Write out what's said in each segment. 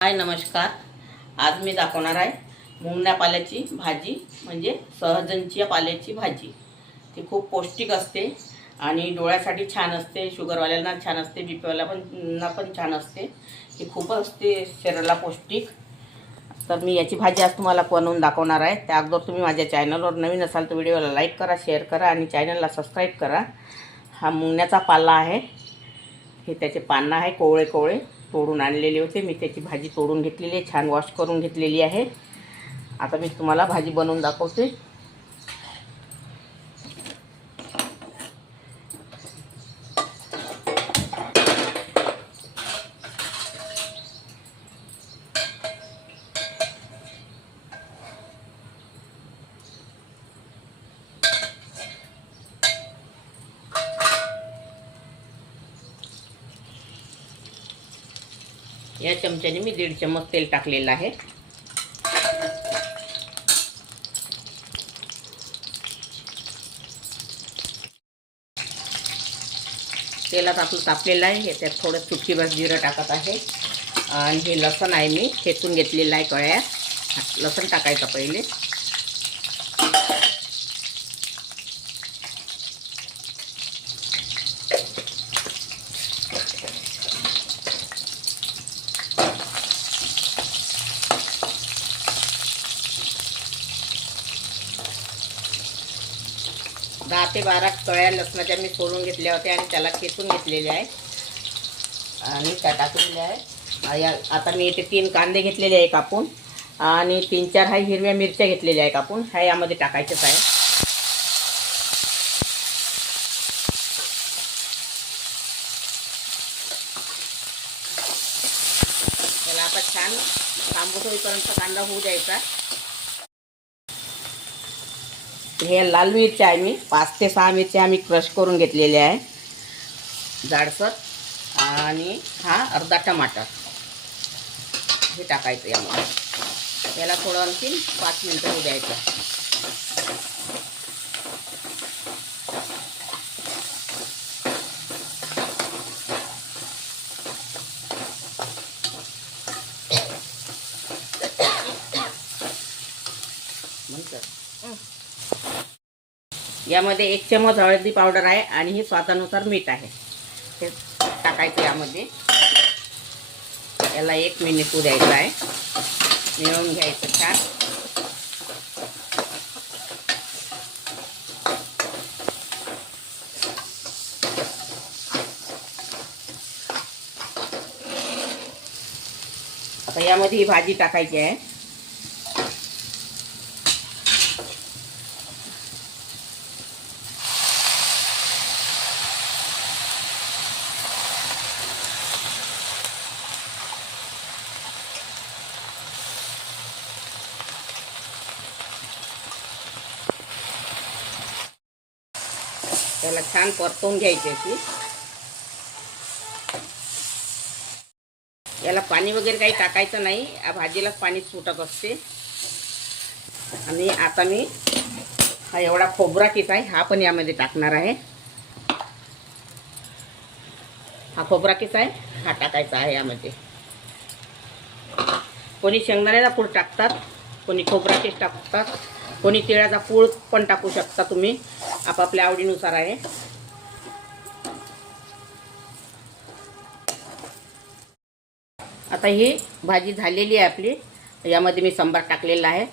हाय नमस्कार. आज मी दाखवणार आहे मुंगण्या पाल्याची भाजी म्हणजे सहजनची पाल्याची भाजी. ती खूप पौष्टिक असते आणि डोळ्यासाठी छान असते, शुगरवाल्यांना छान असते, बीपीवाल्या पण छान असते. ही खूप असते शरीराला पौष्टिक. तर मी याची भाजी आज तुम्हाला बनवून दाखवणार आहे. त्या अगोदर तुम्ही माझ्या चॅनलवर नवीन असाल तर व्हिडिओला लाईक करा, शेअर करा आणि चॅनलला सबस्क्राईब करा. हा मुंगण्याचा पाला आहे. हे त्याचे पानं आहे, कोवळे कोवळे तोडून आणलेले होते. मी त्याची भाजी तोडून घेतलेली आहे, छान वॉश करून घेतलेली आहे. आता मी तुम्हाला भाजी बनवून दाखवते. या चमच्याने मी 1.5 चम्मच तेल टाकलेलं आहे. तेलात आपलं तापलेलं आहे. त्यात थोडं चुटकीभर जिरं टाकत आहे आणि हे लसूण आहे, मी ठेचून घेतलेलं आहे कळ्या. लसूण टाकायचं पहिले. दहा ते 12 कळ्या लसणाच्या मी सोलून घेतल्या होत्या आणि त्याला ठेचून घेतलेले आहे आणि त्या टाकलेल्या आहे. आता मी इथे 3 कांदे घेतलेले आहे कापून आणि 3-4 हा हिरव्या मिरच्या घेतलेल्या आहे कापून. ह्या यामध्ये टाकायचंच आहे. त्याला आता छान तांबूस होईपर्यंत कांदा होऊ द्यायचा. हे लाल मिरच्या आहे, मी 5 ते 6 मिरच्या आम्ही क्रश करून घेतलेल्या आहे जाडसर. आणि हा अर्धा टमाटर हे टाकायचं यामध्ये. याला थोडं आणखी 5 मिनिटं होऊ द्यायचं. यामध्ये 1 चम्मच हळदी पावडर आहे आणि हे स्वादानुसार मीठ आहे. हे टाकायचं यामध्ये. याला 1 मिनिट होऊ द्यायचं आहे. मिळवून घ्यायचं छान. आता यामध्ये ही भाजी टाकायची आहे. त्याला छान परतवून घ्यायची अशी. याला पाणी वगैरे काही टाकायचं नाही, या भाजीला पाणी सुटत असते. आणि आता मी हा एवढा खोबरा किस आहे हा पण यामध्ये टाकणार आहे. हा खोबरा किस आहे, हा टाकायचा आहे यामध्ये. कोणी शेंगदाण्याचा पूड टाकतात, कोणी खोबरा किस टाकतात, कोणी तिळाचा पूड पण टाकू शकता तुम्ही, आपापल्या आवडीनुसार आहे. आता ही भाजी झालेली आहे आपली. यामध्ये मी सांबार टाकलेला आहे.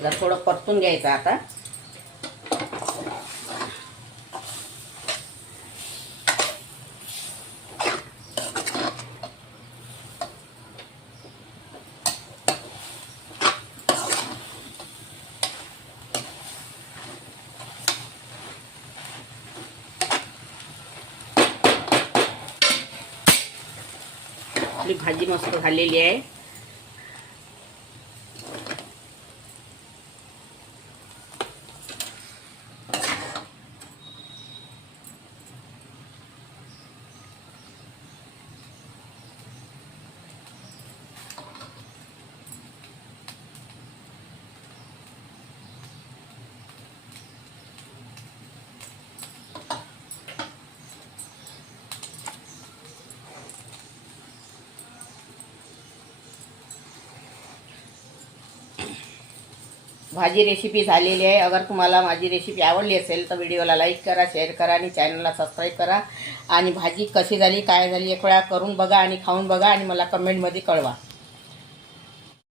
जरा थोडं परतून घ्यायचं आता. आपली भाजी मस्त झालेली आहे. भाजी रेसिपी झालेली आहे. अगर तुम्हाला माझी रेसिपी आवडली असेल तर व्हिडिओला लाईक करा, शेअर करा आणि चॅनलला सबस्क्राईब करा. आणि भाजी कशी झाली काय झाली एक वेळा करून बघा आणि खाऊन बघा आणि मला कमेंटमध्ये कळवा.